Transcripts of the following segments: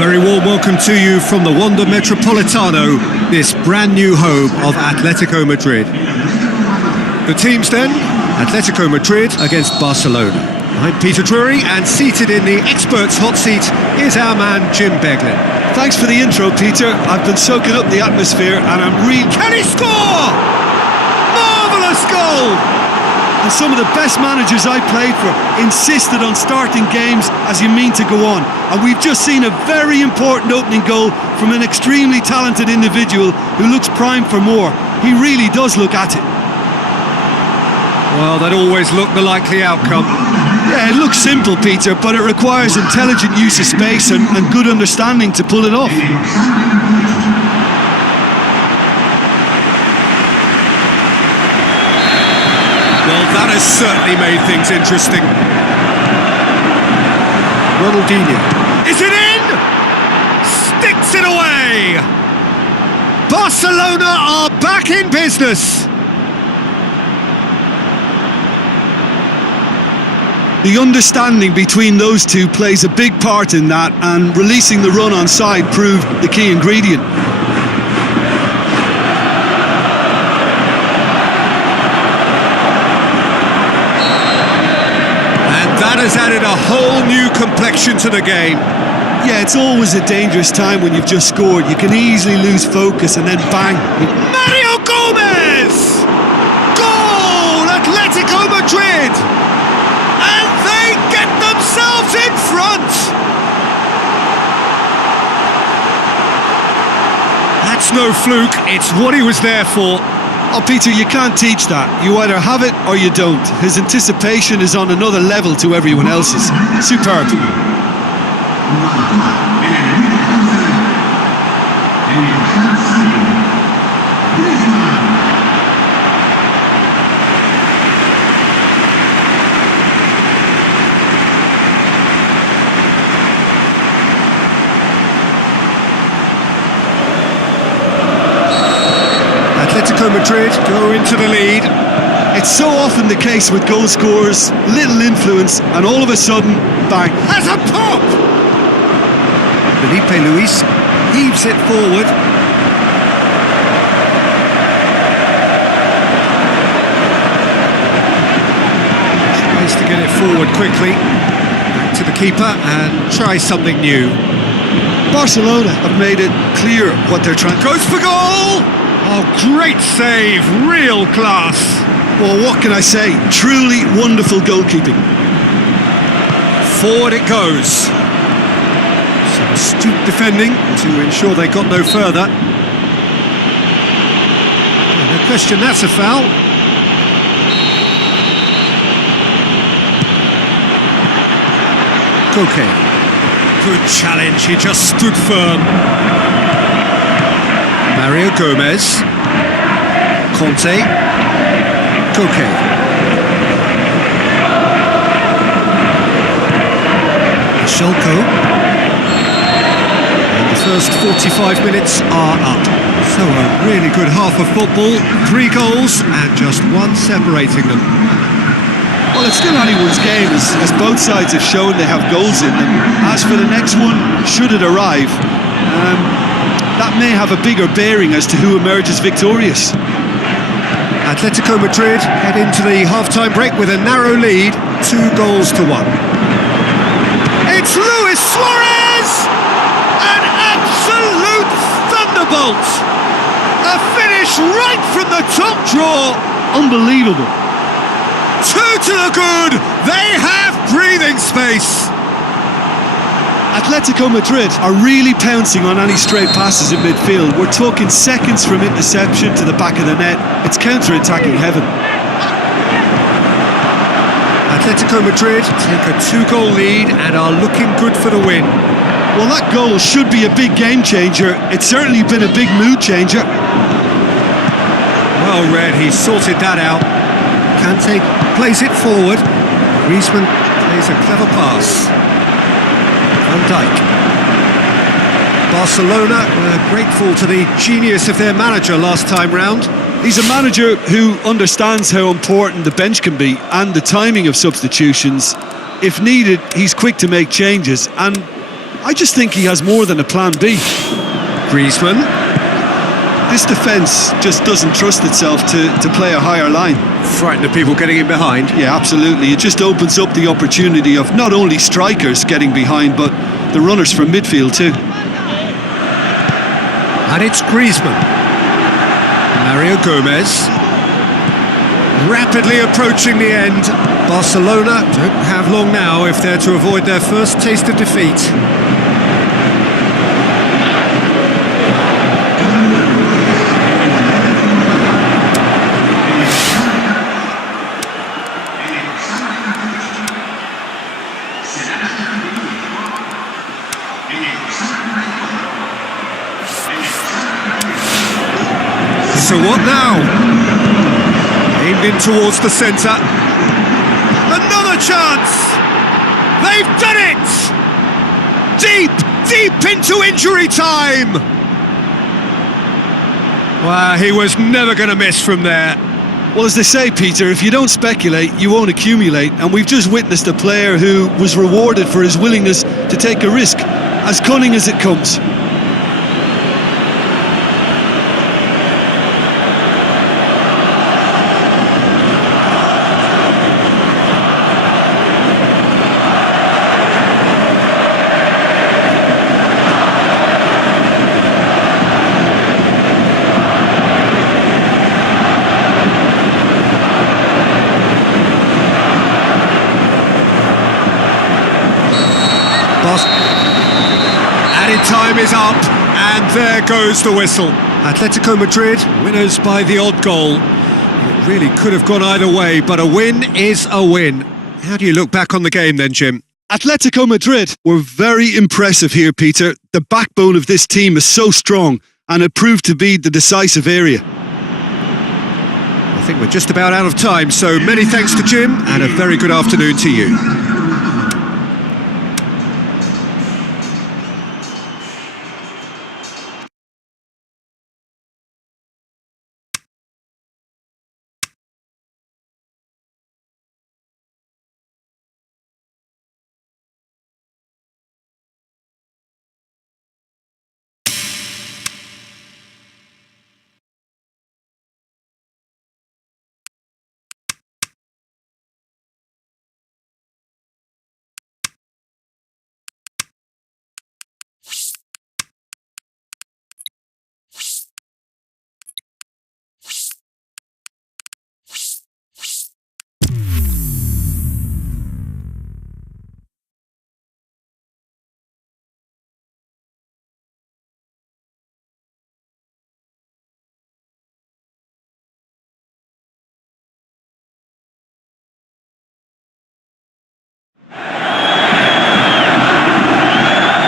very warm welcome to you from the Wanda Metropolitano, this brand new home of Atletico Madrid. The teams then, Atletico Madrid against Barcelona. I'm Peter Drury, and seated in the experts' hot seat is our man Jim Beglin. Thanks for the intro, Peter. I've been soaking up the atmosphere and I'm really... Can he score? Marvellous goal! And some of the best managers I played for insisted on starting games as you mean to go on. And we've just seen a very important opening goal from an extremely talented individual who looks primed for more. He really does look at it. Well, that always looked the likely outcome. Yeah, it looks simple, Peter, but it requires intelligent use of space and good understanding to pull it off. Well, that has certainly made things interesting. Ronaldinho. Is it in? Sticks it away! Barcelona are back in business! The understanding between those two plays a big part in that, and releasing the run on side proved the key ingredient. That has added a whole new complexion to the game. Yeah, it's always a dangerous time when you've just scored. You can easily lose focus and then bang. Mario Gomez! Goal! Atletico Madrid! And they get themselves in front! That's no fluke, it's what he was there for. Oh, Peter, you can't teach that. You either have it or you don't. His anticipation is on another level to everyone else's. Superb. Atletico Madrid go into the lead. It's so often the case with goal scorers, little influence, and all of a sudden, bang. Has a pop! Felipe Luis heaves it forward. Tries to get it forward quickly. Back to the keeper and try something new. Barcelona have made it clear what they're trying. Goes for goal! Oh, great save, real class. Well, what can I say? Truly wonderful goalkeeping. Forward it goes. Some astute defending to ensure they got no further. No question, that's a foul. Koke. Good challenge, he just stood firm. Mario Gomez, Conte, Koke. Schalke. And the first 45 minutes are up. So a really good half of football, 3 goals and just 1 separating them. Well, it's still anyone's game, as both sides have shown they have goals in them. As for the next one, should it arrive, that may have a bigger bearing as to who emerges victorious. Atletico Madrid head into the half-time break with a narrow lead, 2 goals to 1. It's Luis Suarez! An absolute thunderbolt! A finish right from the top draw! Unbelievable. 2 to the good! They have breathing space! Atletico Madrid are really pouncing on any straight passes in midfield. We're talking seconds from interception to the back of the net. It's counter-attacking heaven. Atletico Madrid take a 2-goal lead and are looking good for the win. Well, that goal should be a big game changer. It's certainly been a big mood changer. Well read, he sorted that out. Kante plays it forward. Griezmann plays a clever pass. Van Dijk. Barcelona were grateful to the genius of their manager last time round. He's a manager who understands how important the bench can be and the timing of substitutions. If needed, he's quick to make changes, and I just think he has more than a plan B. Griezmann. This defence just doesn't trust itself to play a higher line. Frightened of people getting in behind. Yeah, absolutely. It just opens up the opportunity of not only strikers getting behind, but the runners from midfield too. And it's Griezmann. Mario Gomez. Rapidly approaching the end. Barcelona don't have long now if they're to avoid their first taste of defeat. So what now? Aimed in towards the centre. Another chance! They've done it! Deep into injury time! Wow, he was never going to miss from there. Well, as they say, Peter, if you don't speculate, you won't accumulate. And we've just witnessed a player who was rewarded for his willingness to take a risk, as cunning as it comes. Added time is up, and there goes the whistle. Atletico Madrid, winners by the odd goal. It really could have gone either way, but a win is a win. How do you look back on the game then, Jim? Atletico Madrid were very impressive here, Peter. The backbone of this team is so strong, and it proved to be the decisive area. I think we're just about out of time, so many thanks to Jim, and a very good afternoon to you.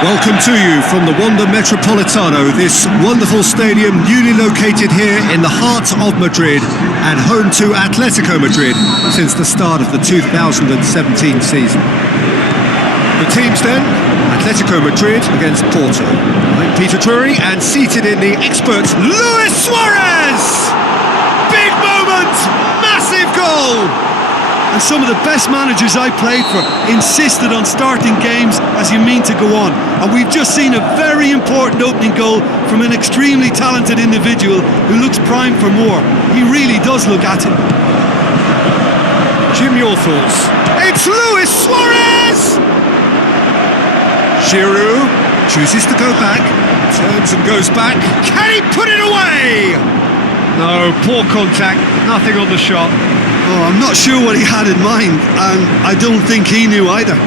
Welcome to you from the Wanda Metropolitano, this wonderful stadium newly located here in the heart of Madrid and home to Atletico Madrid since the start of the 2017 season. The teams then, Atletico Madrid against Porto. I'm Peter Drury, and seated in the expert Luis Suarez! Big moment, massive goal! And some of the best managers I played for insisted on starting games as you mean to go on. And we've just seen a very important opening goal from an extremely talented individual who looks primed for more. He really does look at it. Jim, your thoughts? It's Luis Suarez! Giroud chooses to go back, turns and goes back. Can he put it away? No, poor contact, nothing on the shot. Oh, I'm not sure what he had in mind, and I don't think he knew either.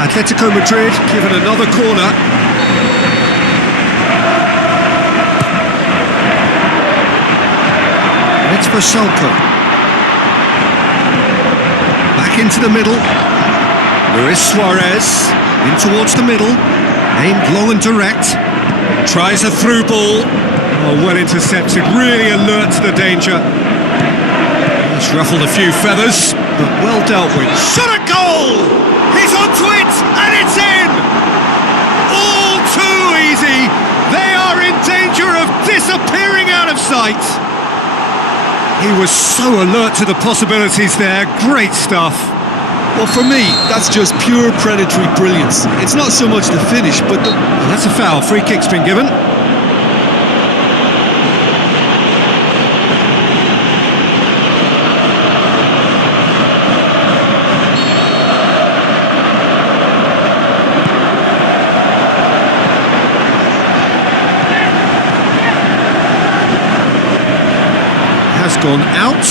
Atletico Madrid given another corner. It's for Salco. Back into the middle. Luis Suarez in towards the middle. Aimed long and direct. Tries a through ball. Oh, well intercepted. Really alert to the danger. It's ruffled a few feathers, but well dealt with. Shot a goal! He's on disappearing out of sight. He was so alert to the possibilities there. Great stuff. Well, for me, that's just pure predatory brilliance. It's not so much the finish, but the... And that's a foul. Free kick's been given. Has gone out.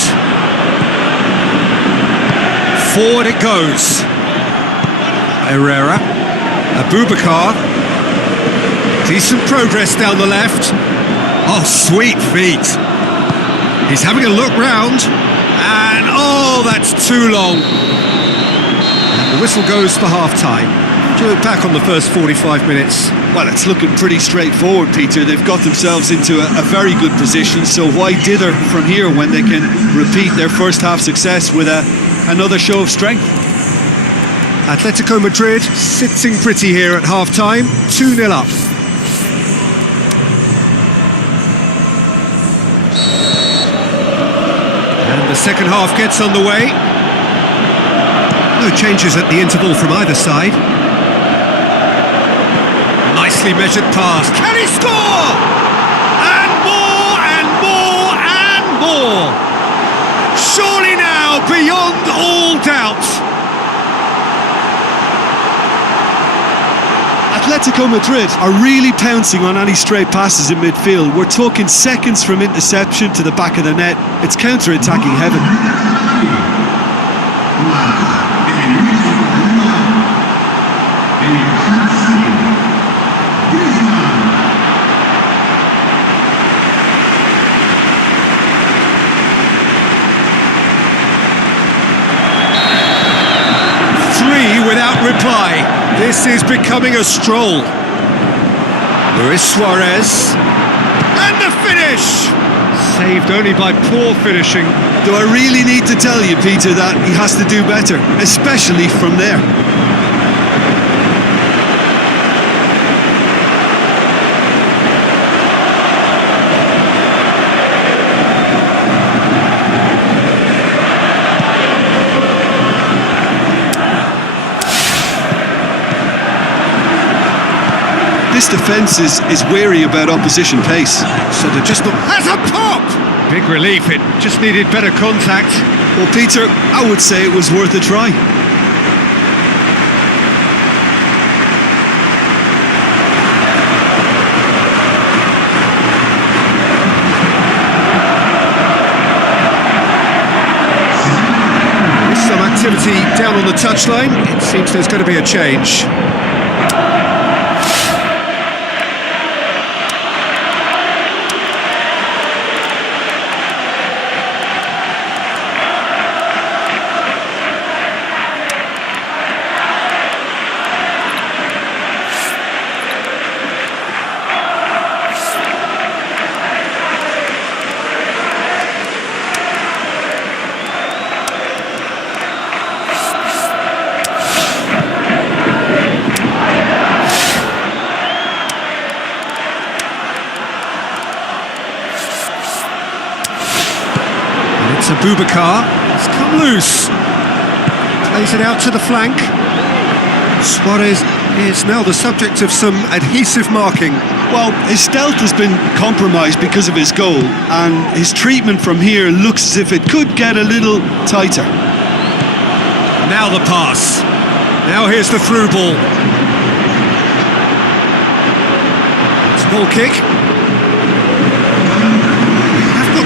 Forward it goes. Herrera. Abubakar. Decent progress down the left. Oh, sweet feet. He's having a look round. And, oh, that's too long. And the whistle goes for half-time. Do you look back on the first 45 minutes? Well, it's looking pretty straightforward, Peter. They've got themselves into a very good position, so why dither from here when they can repeat their first half success with another show of strength? Atletico Madrid sitting pretty here at half-time, 2-0 up. And the second half gets underway. No changes at the interval from either side. Nicely measured pass. Can he score? And more and more and more. Surely now, beyond all doubt. Atletico Madrid are really pouncing on any stray passes in midfield. We're talking seconds from interception to the back of the net. It's counter-attacking heaven. Without reply. This is becoming a stroll. Luis Suarez. And the finish! Saved only by poor finishing. Do I really need to tell you, Peter, that he has to do better, especially from there? This defence is wary about opposition pace. So they're just not... Has a pop! Big relief, it just needed better contact. Well, Peter, I would say it was worth a try. There's some activity down on the touchline. It seems there's going to be a change. It's Abubakar. It's come loose. Plays it out to the flank. Suarez is now the subject of some adhesive marking. Well, his stealth has been compromised because of his goal, and his treatment from here looks as if it could get a little tighter. Now the pass. Now here's the through ball. It's a ball kick.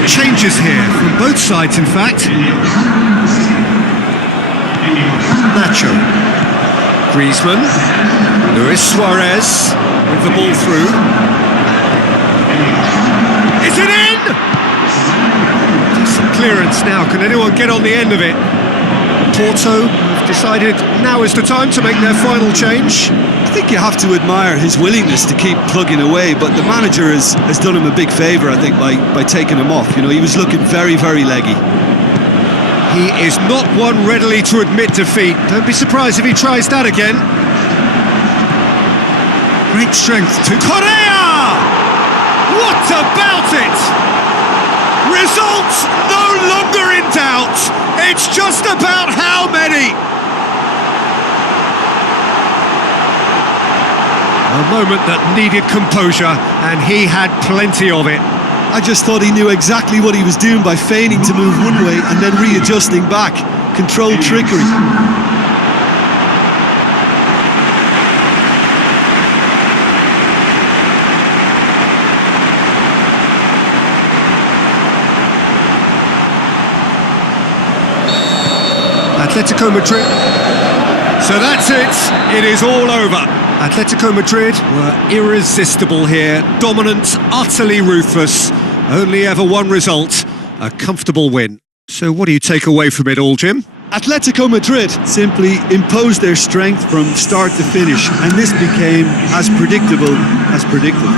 Changes here from both sides, in fact. Nacho, Griezmann, Luis Suarez with the ball through. Is it in? Decent clearance now. Can anyone get on the end of it? Porto have decided now is the time to make their final change. I think you have to admire his willingness to keep plugging away, but the manager has done him a big favour, I think, by taking him off. You know, he was looking very, very leggy. He is not one readily to admit defeat. Don't be surprised if he tries that again. Great strength to Correa! What about it? Results no longer in doubt. It's just about how many. A moment that needed composure, and he had plenty of it. I just thought he knew exactly what he was doing by feigning to move one way and then readjusting back. Controlled trickery. Atletico Madrid. So that's it. It is all over. Atletico Madrid were irresistible here. Dominant, utterly ruthless. Only ever one result. A comfortable win. So what do you take away from it all, Jim? Atletico Madrid simply imposed their strength from start to finish, and this became as predictable as predicted.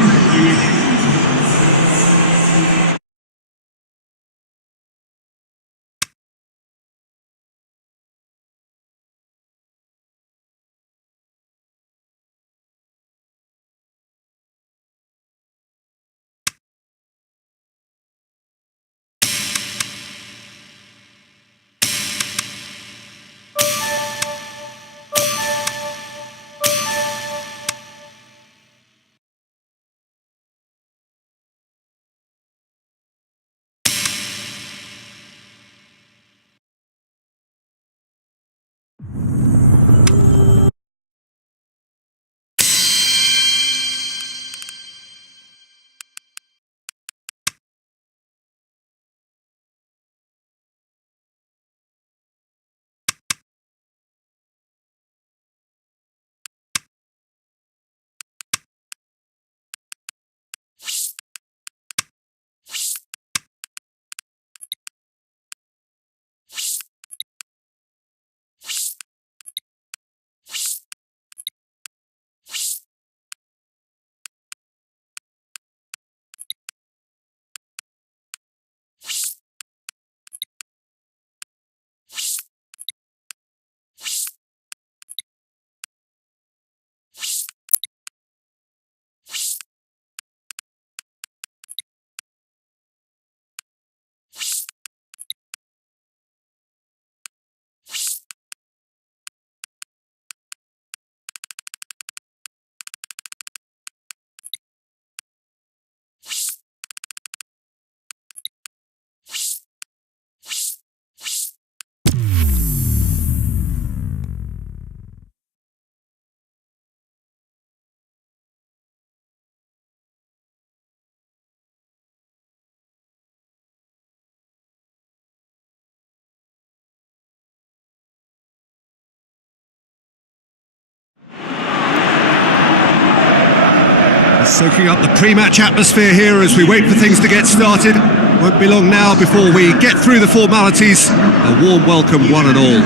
Soaking up the pre-match atmosphere here as we wait for things to get started. Won't be long now before we get through the formalities. A warm welcome, one and all.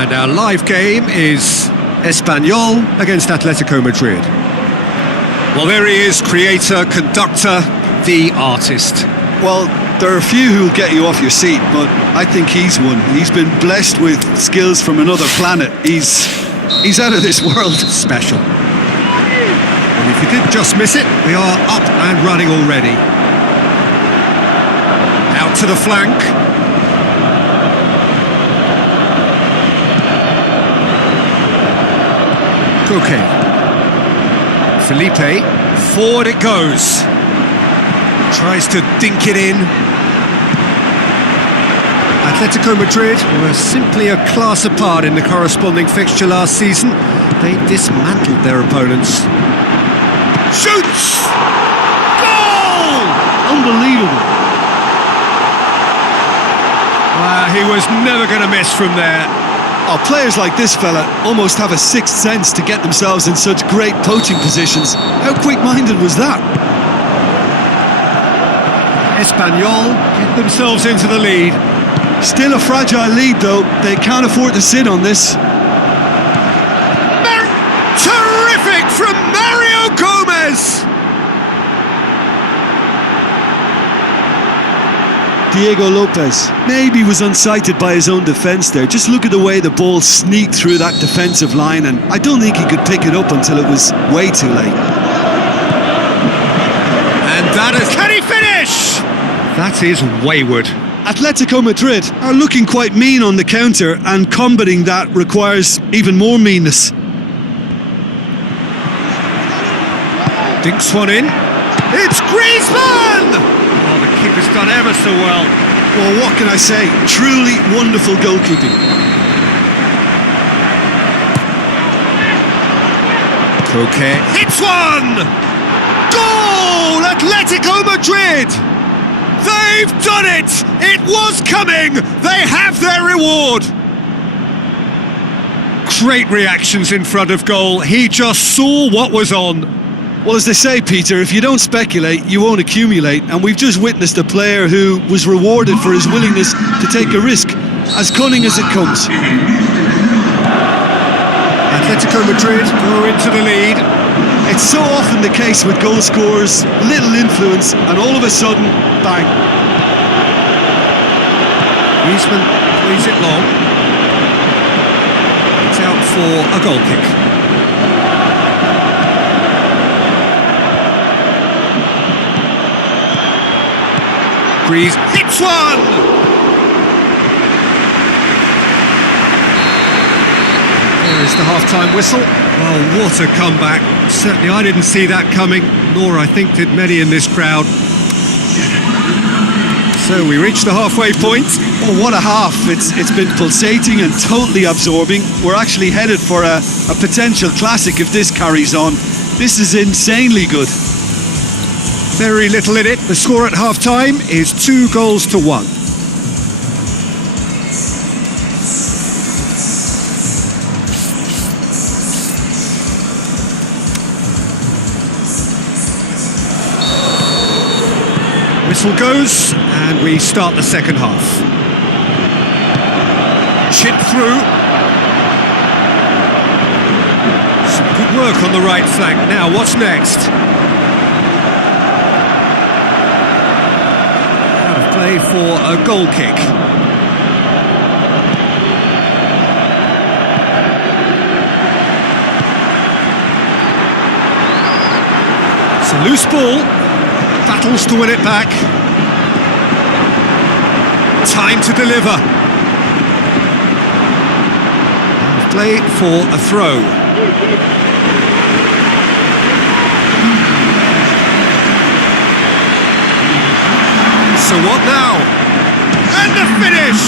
And our live game is Espanyol against Atletico Madrid. Well, there he is, creator, conductor, the artist. Well, there are a few who'll get you off your seat, but I think he's one. He's been blessed with skills from another planet. He's out of this world. Special. And if you did just miss it, we are up and running already. Out to the flank. Koke. Felipe. Forward it goes. Tries to dink it in. Atletico Madrid were simply a class apart in the corresponding fixture last season. They dismantled their opponents. Shoots! Goal! Unbelievable. He was never going to miss from there. Oh, players like this fella almost have a sixth sense to get themselves in such great poaching positions. How quick-minded was that? Espanyol get themselves into the lead. Still a fragile lead, though. They can't afford to sit on this. Terrific from Mario Gomez! Diego Lopez maybe was unsighted by his own defence there. Just look at the way the ball sneaked through that defensive line, and I don't think he could pick it up until it was way too late. That is... Can he finish? That is wayward. Atletico Madrid are looking quite mean on the counter, and combating that requires even more meanness. Dinks one in. It's Griezmann! Oh, the keeper's done ever so well. Well, what can I say? Truly wonderful goalkeeping. Coquet hits one! Goal! Atletico Madrid! They've done it! It was coming! They have their reward! Great reactions in front of goal. He just saw what was on. Well, as they say, Peter, if you don't speculate, you won't accumulate. And we've just witnessed a player who was rewarded for his willingness to take a risk, as cunning as it comes. Atletico Madrid go into the lead. It's so often the case with goal scorers, little influence, and all of a sudden, bang. Griezmann plays it long. It's out for a goal kick. Breeze hits one! There is the half-time whistle. Well, what a comeback. Certainly I didn't see that coming, nor I think did many in this crowd. So we reach the halfway point. Oh, what a half. It's been pulsating and totally absorbing. We're actually headed for a potential classic if this carries on. This is insanely good. Very little in it. The score at half-time is 2-1. Whistle goes, and we start the second half. Chip through. Some good work on the right flank. Now, what's next? Out of play for a goal kick. It's a loose ball. Battles to win it back. Time to deliver. And play for a throw. So what now? And the finish!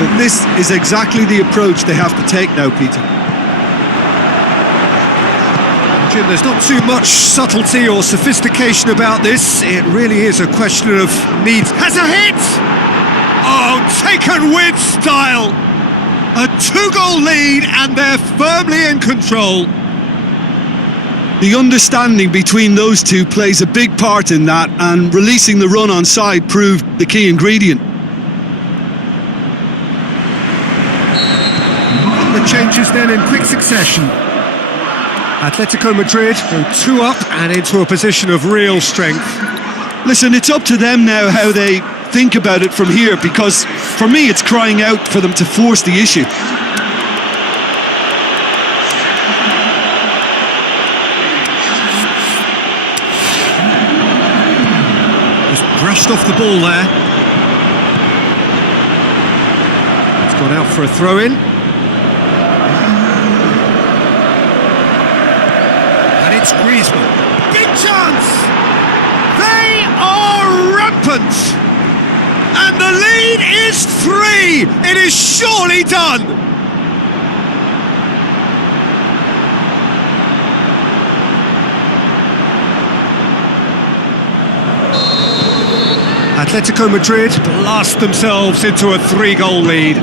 But this is exactly the approach they have to take now, Peter. There's not too much subtlety or sophistication about this. It really is a question of needs. Has a hit! Oh, taken with style! A 2-goal lead and they're firmly in control. The understanding between those two plays a big part in that, and releasing the run on side proved the key ingredient. The changes then in quick succession. Atletico Madrid go 2 up and into a position of real strength. Listen, it's up to them now how they think about it from here, because for me it's crying out for them to force the issue. Just brushed off the ball there. It's gone out for a throw-in. It's Griezmann. Big chance! They are rampant! And the lead is 3! It is surely done! Atletico Madrid blast themselves into a 3-goal lead.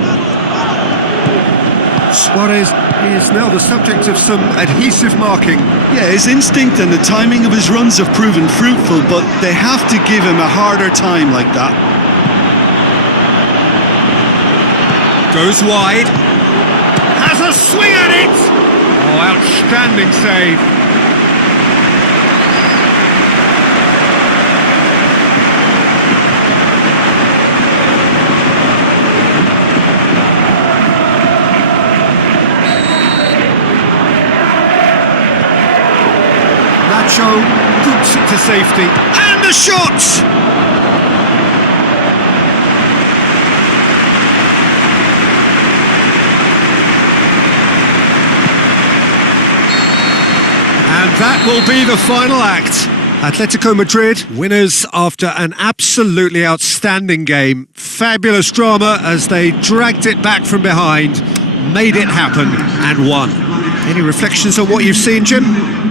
Suarez is now the subject of some adhesive marking. Yeah, his instinct and the timing of his runs have proven fruitful, but they have to give him a harder time like that. Goes wide. Has a swing at it! Oh, outstanding save. to safety. And a shot! And that will be the final act. Atletico Madrid, winners after an absolutely outstanding game. Fabulous drama as they dragged it back from behind, made it happen and won. Any reflections on what you've seen, Jim?